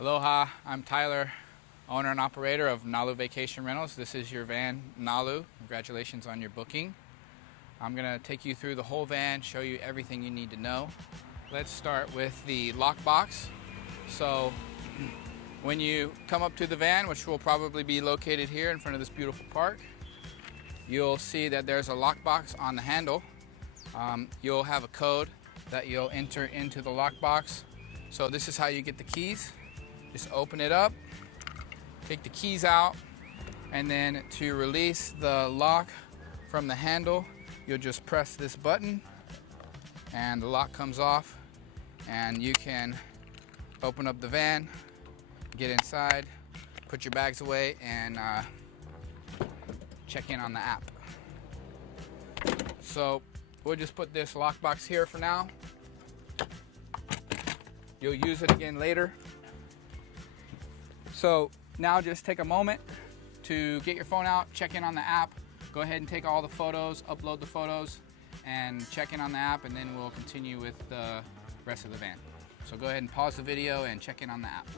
Aloha, I'm Tyler, owner and operator of Nalu Vacation Rentals. This is your van, Nalu. Congratulations on your booking. I'm going to take you through the whole van, show you everything you need to know. Let's start with the lockbox. So when you come up to the van, which will probably be located here in front of this beautiful park, you'll see that there's a lockbox on the handle. You'll have a code that you'll enter into the lockbox. So this is how you get the keys. Just open it up, take the keys out, and then to release the lock from the handle, you'll just press this button and the lock comes off, and you can open up the van, get inside, put your bags away, and check in on the app. So we'll just put this lockbox here for now. You'll use it again later. So now just take a moment to get your phone out, check in on the app, go ahead and take all the photos, upload the photos, and check in on the app, and then we'll continue with the rest of the van. So go ahead and pause the video and check in on the app.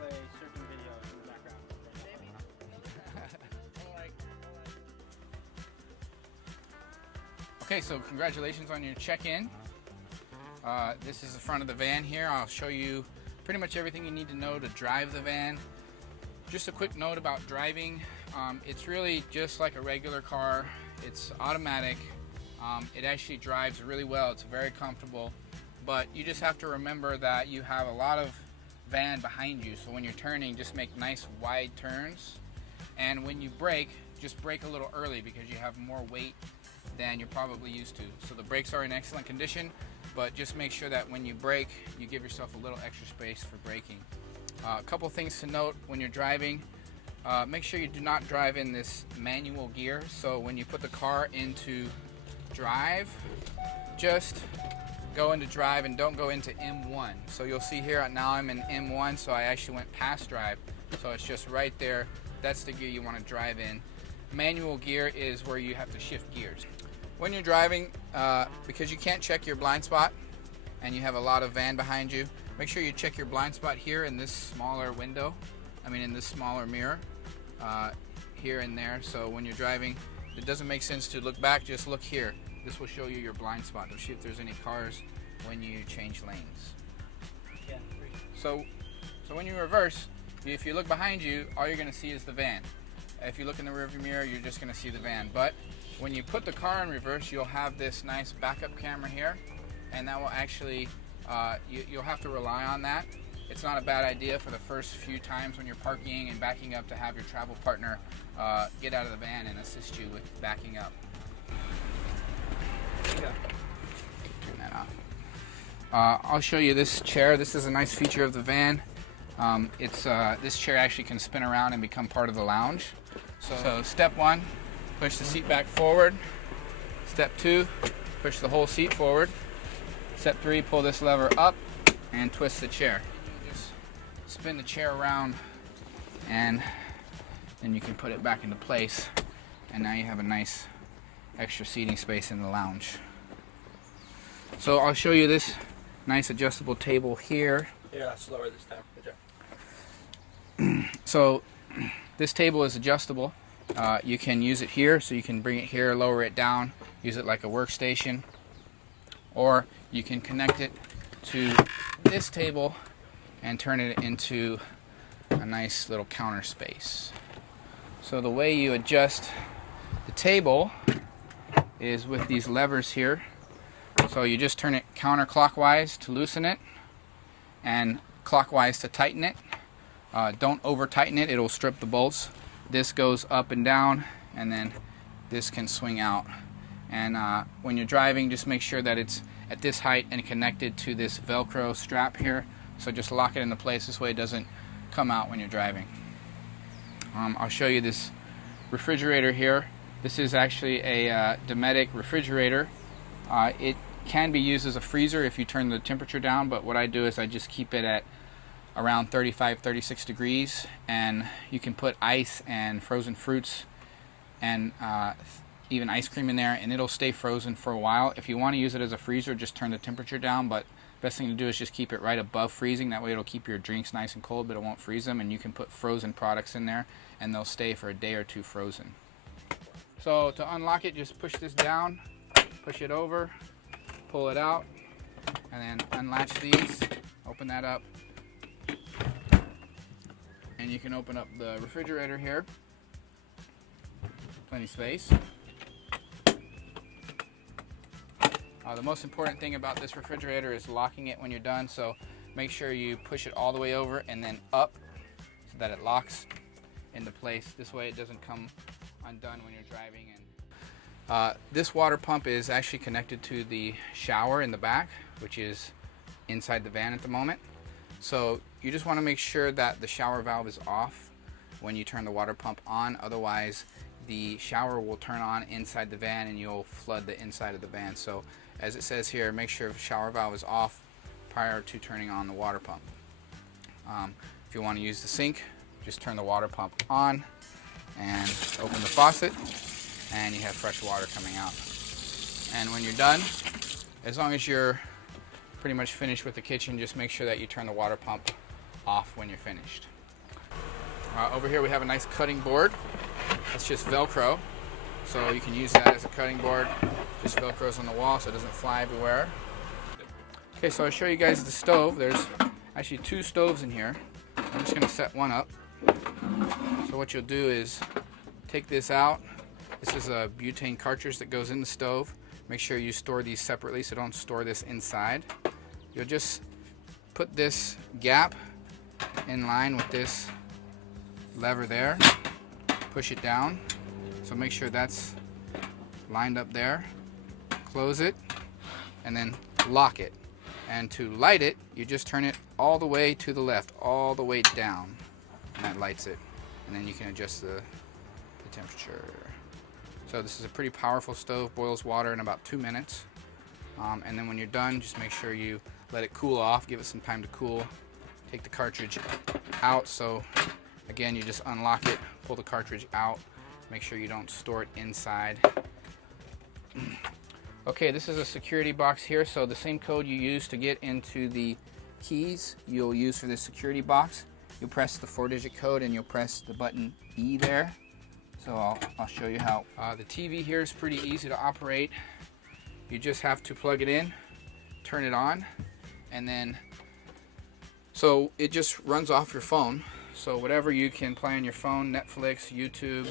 Play surfing video in the background. Okay, so congratulations on your check-in. This is the front of the van here. I'll show you pretty much everything you need to know to drive the van. Just a quick note about driving. It's really just like a regular car. It's automatic. It actually drives really well. It's very comfortable. But you just have to remember that you have a lot of van behind you. So when you're turning, just make nice wide turns. And when you brake, just brake a little early because you have more weight than you're probably used to. So the brakes are in excellent condition, but just make sure that when you brake, you give yourself a little extra space for braking. A couple things to note when you're driving. Make sure you do not drive in this manual gear. So when you put the car into drive, just go into drive and don't go into M1. So you'll see here now I'm in M1, so I actually went past drive. So it's just right there. That's the gear you want to drive in. Manual gear is where you have to shift gears. When you're driving, because you can't check your blind spot and you have a lot of van behind you, make sure you check your blind spot here in this smaller window, in this smaller mirror, here and there. So when you're driving, it doesn't make sense to look back, just look here. This will show you your blind spot. It'll see if there's any cars when you change lanes. Yeah. So when you reverse, if you look behind you, all you're gonna see is the van. If you look in the rearview mirror, you're just gonna see the van. But when you put the car in reverse, you'll have this nice backup camera here, and that will actually, you'll have to rely on that. It's not a bad idea for the first few times when you're parking and backing up to have your travel partner get out of the van and assist you with backing up. Yeah. Turn that off. I'll show you this chair. This is a nice feature of the van. This chair actually can spin around and become part of the lounge. So step one, push the seat back forward. Step two, push the whole seat forward. Step three, pull this lever up and twist the chair. Just spin the chair around and then you can put it back into place. And now you have a nice extra seating space in the lounge. So I'll show you this nice adjustable table here. Yeah, slower this time. Good job. So this table is adjustable. You can use it here, so you can bring it here, lower it down, use it like a workstation, or you can connect it to this table and turn it into a nice little counter space. So the way you adjust the table is with these levers here. So you just turn it counterclockwise to loosen it and clockwise to tighten it. Don't over tighten it, it'll strip the bolts. This goes up and down, and then this can swing out. And when you're driving, just make sure that it's at this height and connected to this Velcro strap here. So just lock it into place, this way it doesn't come out when you're driving. I'll show you this refrigerator here. This is actually a Dometic Refrigerator. It can be used as a freezer if you turn the temperature down, but what I do is I just keep it at around 35-36 degrees, and you can put ice and frozen fruits and even ice cream in there, and it'll stay frozen for a while. If you want to use it as a freezer, just turn the temperature down, but Best thing to do is just keep it right above freezing. That way it'll keep your drinks nice and cold, but it won't freeze them. And you can put frozen products in there and they'll stay for a day or two frozen. So to unlock it, just push this down, push it over, pull it out, and then unlatch these, open that up. And you can open up the refrigerator here. Plenty of space. The most important thing about this refrigerator is locking it when you're done, so make sure you push it all the way over and then up so that it locks into place. This way it doesn't come undone when you're driving. And this water pump is actually connected to the shower in the back, which is inside the van at the moment. So you just want to make sure that the shower valve is off when you turn the water pump on, otherwise the shower will turn on inside the van and you'll flood the inside of the van. So as it says here, make sure the shower valve is off prior to turning on the water pump. If you want to use the sink, just turn the water pump on and open the faucet and you have fresh water coming out. And when you're done, as long as you're pretty much finished with the kitchen, just make sure that you turn the water pump off when you're finished. Over here we have a nice cutting board. It's just Velcro, so you can use that as a cutting board. Just Velcros on the wall so it doesn't fly everywhere. Okay, so I'll show you guys the stove. There's actually two stoves in here. I'm just going to set one up. So what you'll do is take this out. This is a butane cartridge that goes in the stove. Make sure you store these separately, so don't store this inside. You'll just put this gap in line with this lever there. Push it down. So make sure that's lined up there. Close it and then lock it. And to light it, you just turn it all the way to the left, all the way down, and that lights it. And then you can adjust the temperature. So this is a pretty powerful stove, boils water in about 2 minutes. And then when you're done, just make sure you let it cool off, give it some time to cool. Take the cartridge out. So again, you just unlock it, pull the cartridge out, make sure you don't store it inside. Okay, this is a security box here, so the same code you use to get into the keys you'll use for this security box. You'll press the 4-digit code and you'll press the button E there. So I'll show you how. The TV here is pretty easy to operate. You just have to plug it in, turn it on, and then so it just runs off your phone. So whatever you can play on your phone, Netflix, YouTube,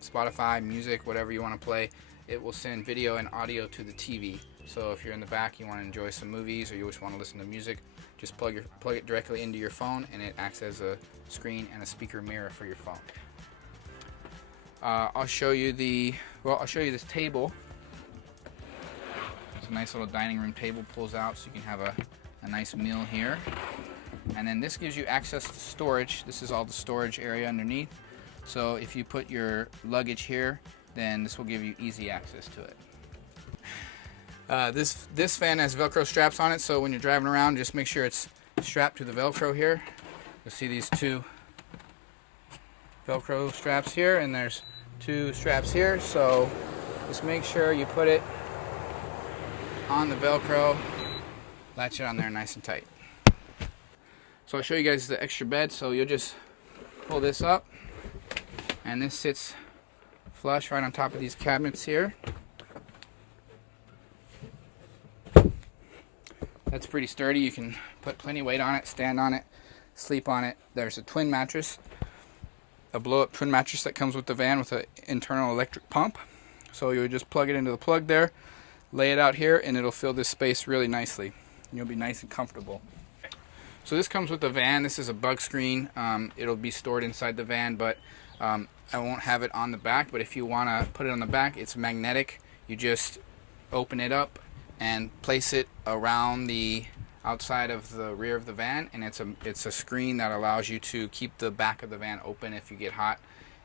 Spotify, music, whatever you want to play, it will send video and audio to the TV. So if you're in the back, you want to enjoy some movies or you just want to listen to music, just plug it directly into your phone and it acts as a screen and a speaker mirror for your phone. I'll show you this table. It's a nice little dining room table, pulls out so you can have a nice meal here. And then this gives you access to storage. This is all the storage area underneath. So if you put your luggage here, then this will give you easy access to it. This fan has Velcro straps on it, so when you're driving around, just make sure it's strapped to the Velcro here. You'll see these two Velcro straps here, and there's two straps here, so just make sure you put it on the Velcro, latch it on there nice and tight. So I'll show you guys the extra bed. So you'll just pull this up and this sits flush right on top of these cabinets here. That's pretty sturdy. You can put plenty of weight on it, stand on it, sleep on it. There's a twin mattress, a blow-up twin mattress that comes with the van with an internal electric pump. So you would just plug it into the plug there, lay it out here, and it'll fill this space really nicely. You'll be nice and comfortable. So this comes with the van. This is a bug screen. It'll be stored inside the van, but I won't have it on the back. But if you want to put it on the back, it's magnetic. You just open it up and place it around the outside of the rear of the van, and it's a screen that allows you to keep the back of the van open if you get hot,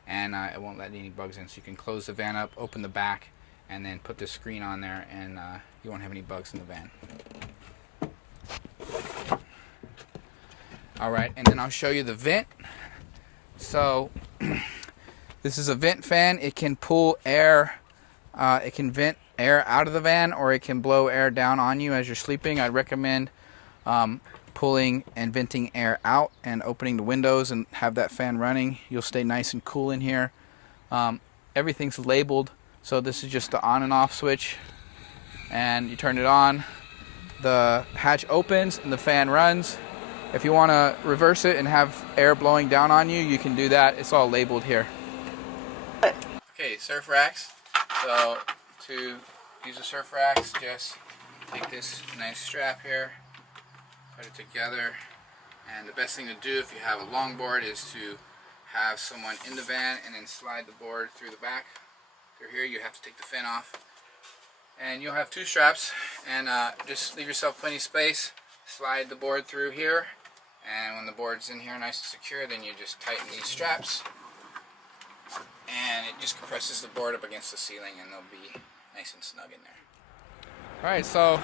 and it won't let any bugs in. So you can close the van up, open the back, and then put this screen on there, and you won't have any bugs in the van. Alright, and then I'll show you the vent. So this is a vent fan. It can pull air, it can vent air out of the van or it can blow air down on you as you're sleeping. I'd recommend pulling and venting air out and opening the windows and have that fan running. You'll stay nice and cool in here. Everything's labeled, so this is just the on and off switch, and you turn it on, the hatch opens and the fan runs. If you want to reverse it and have air blowing down on you, you can do that. It's all labeled here. Okay, surf racks. So to use the surf racks, just take this nice strap here, put it together, and the best thing to do if you have a longboard is to have someone in the van and then slide the board through the back. Through here you have to take the fin off, and you'll have two straps, and just leave yourself plenty of space. Slide the board through here, and when the board's in here nice and secure, then you just tighten these straps, and it just compresses the board up against the ceiling, and they'll be nice and snug in there. Alright, so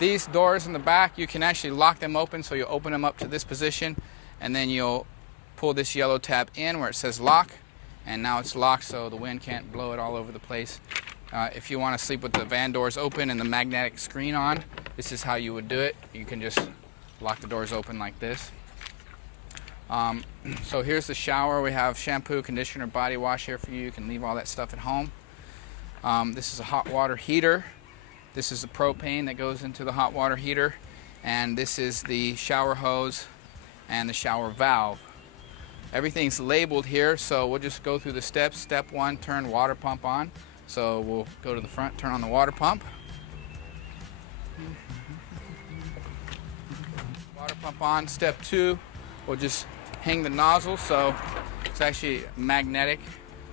these doors in the back, you can actually lock them open, so you open them up to this position, and then you'll pull this yellow tab in where it says lock, and now it's locked so the wind can't blow it all over the place. If you want to sleep with the van doors open and the magnetic screen on, this is how you would do it. You can just lock the doors open like this. So here's the shower. We have shampoo, conditioner, body wash here for you. You can leave all that stuff at home. This is a hot water heater. This is the propane that goes into the hot water heater, and this is the shower hose and the shower valve. Everything's labeled here, so we'll just go through the steps. Step 1, turn water pump on. So we'll go to the front, turn on the water pump. Water pump on. Step 2, we'll just hang the nozzle, so it's actually magnetic,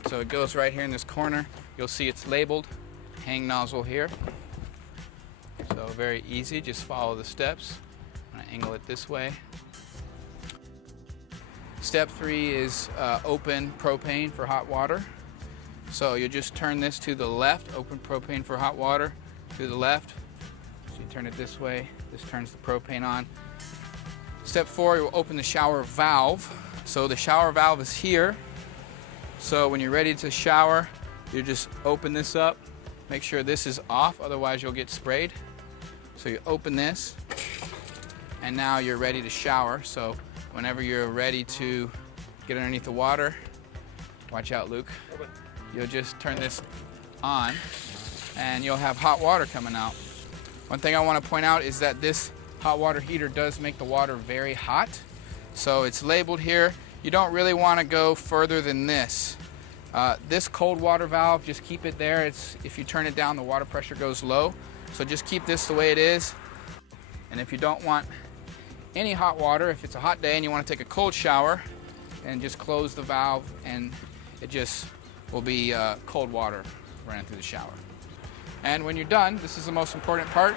so it goes right here in this corner. You'll see it's labeled, hang nozzle here. So very easy, just follow the steps. I'm going to angle it this way. Step 3 is open propane for hot water. So you just turn this to the left, open propane for hot water, to the left. So you turn it this way, this turns the propane on. Step 4, you will open the shower valve. So the shower valve is here. So when you're ready to shower, you just open this up. Make sure this is off, otherwise you'll get sprayed. So you open this, and now you're ready to shower. So whenever you're ready to get underneath the water, watch out, Luke. You'll just turn this on, and you'll have hot water coming out. One thing I want to point out is that this hot water heater does make the water very hot. So it's labeled here. You don't really want to go further than this. This cold water valve, just keep it there. If you turn it down, the water pressure goes low. So just keep this the way it is. And if you don't want any hot water, if it's a hot day and you want to take a cold shower, and just close the valve, and it just will be cold water running through the shower. And when you're done, this is the most important part.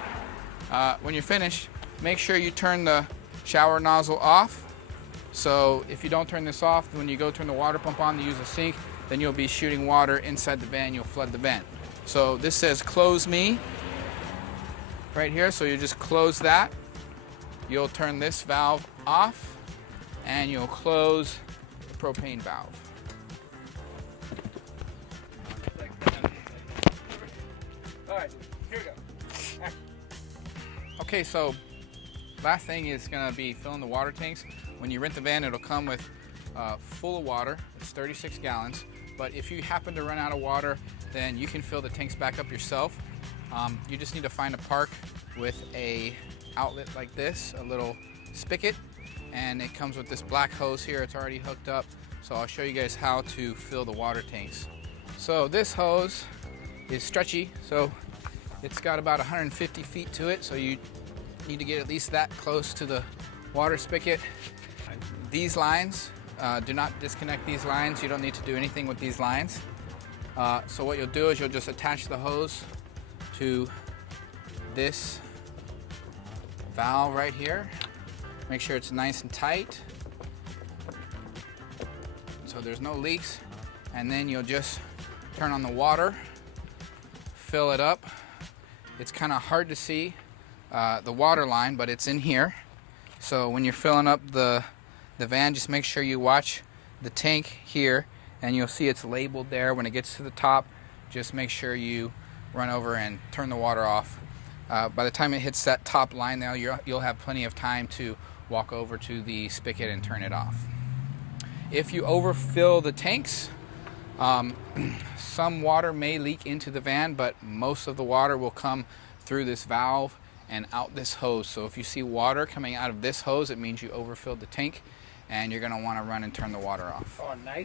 When you're finished, make sure you turn the shower nozzle off. So if you don't turn this off, when you go turn the water pump on to use a sink, then you'll be shooting water inside the van. You'll flood the van. So this says close me right here. So you just close that. You'll turn this valve off, and you'll close the propane valve. All right, here we go. Okay, so last thing is going to be filling the water tanks. When you rent the van, it'll come with full of water. It's 36 gallons. But if you happen to run out of water, then you can fill the tanks back up yourself. You just need to find a park with a outlet like this, a little spigot, and it comes with this black hose here. It's already hooked up, so I'll show you guys how to fill the water tanks. So this hose is stretchy, so it's got about 150 feet to it, so you need to get at least that close to the water spigot. These lines, do not disconnect these lines. You don't need to do anything with these lines. So what you'll do is you'll just attach the hose to this valve right here. Make sure it's nice and tight so there's no leaks, and then you'll just turn on the water, fill it up. It's kind of hard to see the water line, but it's in here. So when you're filling up the van, just make sure you watch the tank here, and you'll see it's labeled there. When it gets to the top, just make sure you run over and turn the water off. By the time it hits that top line now, you'll have plenty of time to walk over to the spigot and turn it off. If you overfill the tanks, some water may leak into the van, but most of the water will come through this valve and out this hose. So if you see water coming out of this hose, it means you overfilled the tank, and you're going to want to run and turn the water off. Oh, nice.